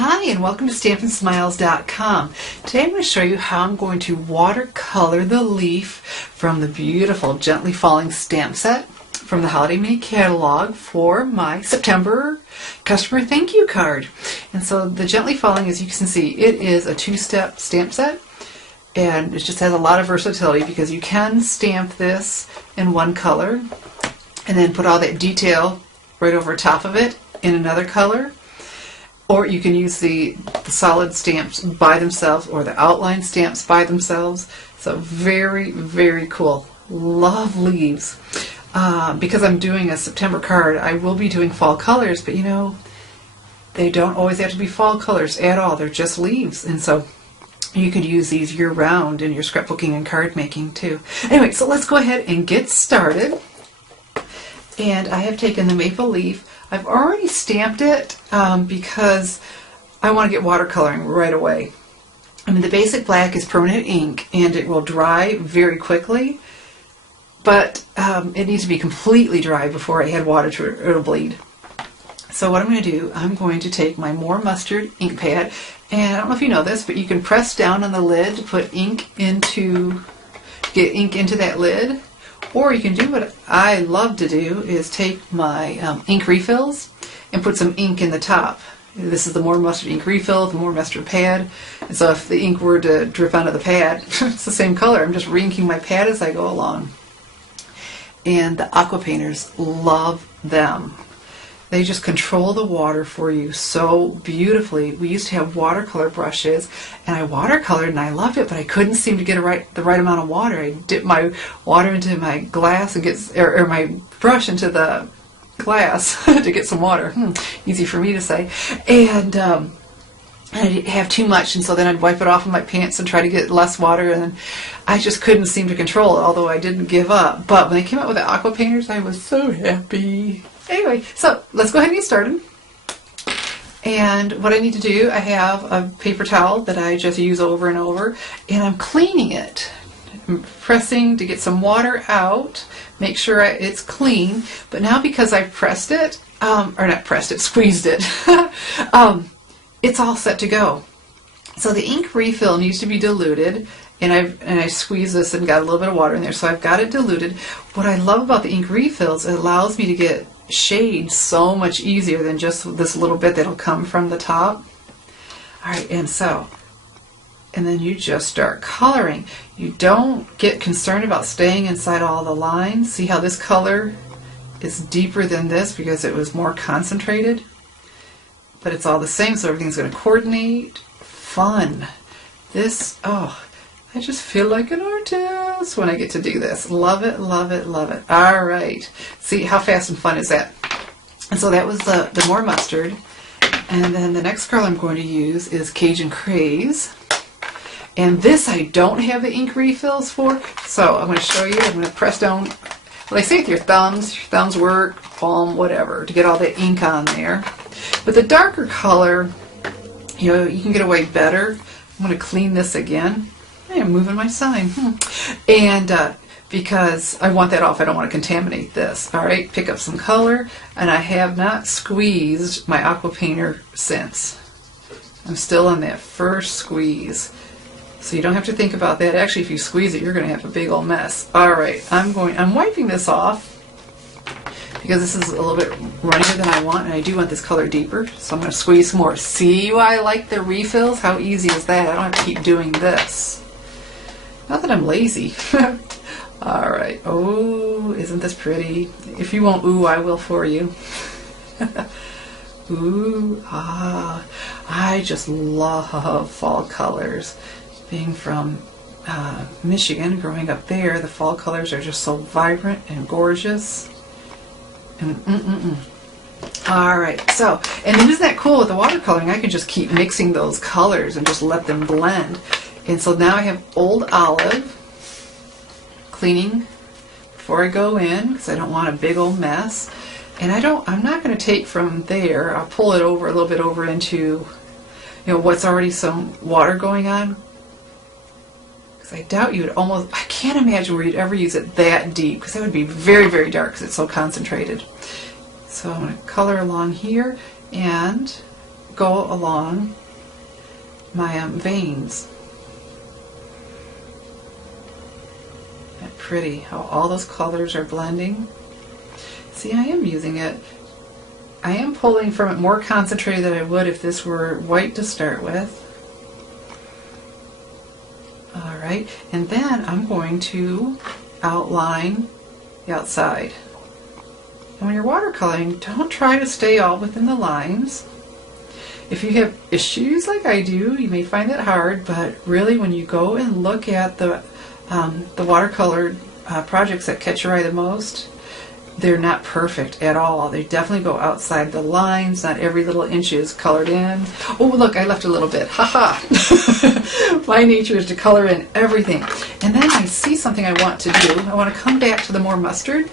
Hi, and welcome to StampinSmiles.com. Today I'm going to show you how I'm going to watercolor the leaf from the beautiful Gently Falling stamp set from the Holiday Mini Catalog for my September customer thank you card. And so the Gently Falling, as you can see, it is a two-step stamp set, and it just has a lot of versatility because you can stamp this in one color and then put all that detail right over top of it in another color. Or you can use the solid stamps by themselves or the outline stamps by themselves. So very, very cool. Love leaves. Because I'm doing a September card, I will be doing fall colors, but you know, they don't always have to be fall colors at all. They're just leaves. And so you could use these year-round in your scrapbooking and card making too. Anyway, so let's go ahead and get started. And I have taken the maple leaf. I've already stamped it because I want to get watercoloring right away. I mean, the basic black is permanent ink and it will dry very quickly, but it needs to be completely dry before I add water to it or it'll bleed. So what I'm going to do, I'm going to take my More Mustard ink pad, and I don't know if you know this, but you can press down on the lid to put ink into, get ink into that lid. Or you can do what I love to do, is take my ink refills and put some ink in the top. This is the More Mustard ink refill, the More Mustard pad. And so if the ink were to drip onto the pad, it's the same color. I'm just re-inking my pad as I go along. And the aqua painters love them. They just control the water for you so beautifully. We used to have watercolor brushes, and I watercolored and I loved it, but I couldn't seem to get the right amount of water. I dip my water into my glass and or my brush into the glass to get some water. Easy for me to say. And I'd have too much, and so then I'd wipe it off of my pants and try to get less water, and I just couldn't seem to control it, although I didn't give up. But when they came out with the aqua painters, I was so happy. Anyway, so let's go ahead and get started. And what I need to do, I have a paper towel that I just use over and over, and I'm cleaning it. I'm pressing to get some water out, make sure it's clean. But now because I've pressed it, or not pressed it, squeezed it, it's all set to go. So the ink refill needs to be diluted, and I squeezed this and got a little bit of water in there, so I've got it diluted. What I love about the ink refills, it allows me to get shade so much easier than just this little bit that'll come from the top. Alright, and then you just start coloring. You don't get concerned about staying inside all the lines. See how this color is deeper than this because it was more concentrated? But it's all the same, so everything's going to coordinate. Fun. This, oh, I just feel like an artist when I get to do this. Love it, love it, love it. All right. See, how fast and fun is that? And so that was the More Mustard. And then the next color I'm going to use is Cajun Craze. And this I don't have the ink refills for. So I'm going to show you. I'm going to press down. Well, they say with your thumbs work, palm, whatever, to get all the ink on there. But the darker color, you know, you can get away better. I'm going to clean this again. I'm moving my sign. And because I want that off, I don't want to contaminate this. All right, pick up some color, and I have not squeezed my aqua painter since. I'm still on that first squeeze. So you don't have to think about that. Actually, if you squeeze it, you're going to have a big old mess. All right, I'm wiping this off because this is a little bit runnier than I want, and I do want this color deeper, so I'm going to squeeze some more. See why I like the refills? How easy is that? I don't have to keep doing this. Not that I'm lazy. All right. Oh, isn't this pretty? If you won't ooh, I will for you. Ooh, ah. I just love fall colors. Being from Michigan, growing up there, the fall colors are just so vibrant and gorgeous. And All right. So, and isn't that cool with the watercoloring? I can just keep mixing those colors and just let them blend. And so now I have Old Olive, cleaning before I go in because I don't want a big old mess. And I'm not going to take from there. I'll pull it over a little bit over into, you know, what's already some water going on. Because I doubt you would I can't imagine where you'd ever use it that deep because that would be very, very dark because it's so concentrated. So I'm going to color along here and go along my veins. Isn't that pretty how all those colors are blending? See, I am using it. I am pulling from it more concentrated than I would if this were white to start with. Alright, and then I'm going to outline the outside. And when you're watercoloring, don't try to stay all within the lines. If you have issues like I do, you may find it hard, but really when you go and look at the watercolor projects that catch your eye the most, they're not perfect at all. They definitely go outside the lines. Not every little inch is colored in. Oh, look, I left a little bit. Haha. My nature is to color in everything. And then I see something I want to do. I want to come back to the more mustard.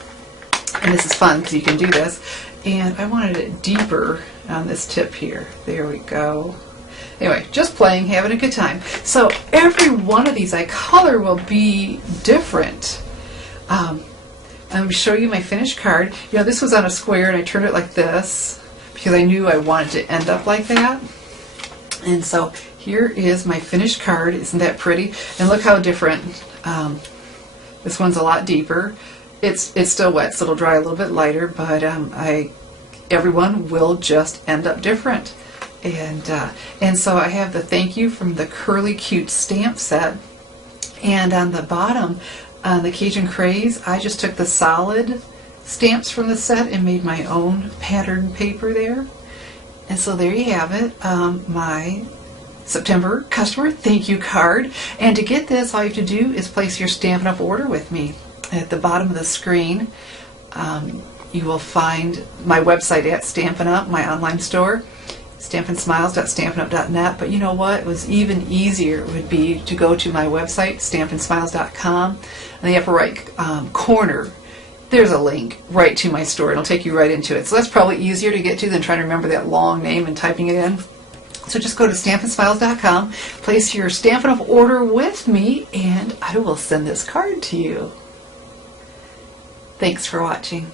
And this is fun because you can do this. And I wanted it deeper on this tip here. There we go. Anyway, just playing, having a good time. So every one of these I color will be different. I'm going to show you my finished card. You know, this was on a square and I turned it like this because I knew I wanted to end up like that. And so here is my finished card. Isn't that pretty? And look how different. This one's a lot deeper. It's still wet, so it'll dry a little bit lighter, but everyone will just end up different. And so I have the thank you from the Curly Cute stamp set. And on the bottom, on the Cajun Craze, I just took the solid stamps from the set and made my own pattern paper there. And so there you have it, my September customer thank you card. And to get this, all you have to do is place your Stampin' Up! Order with me. At the bottom of the screen, you will find my website at Stampin' Up!, my online store, stampandsmiles.stampinup.net. But you know what? It was even easier would be to go to my website, stampandsmiles.com. In the upper right corner, there's a link right to my store. It'll take you right into it. So that's probably easier to get to than trying to remember that long name and typing it in. So just go to stampandsmiles.com, place your Stampin' Up! Order with me, and I will send this card to you. Thanks for watching.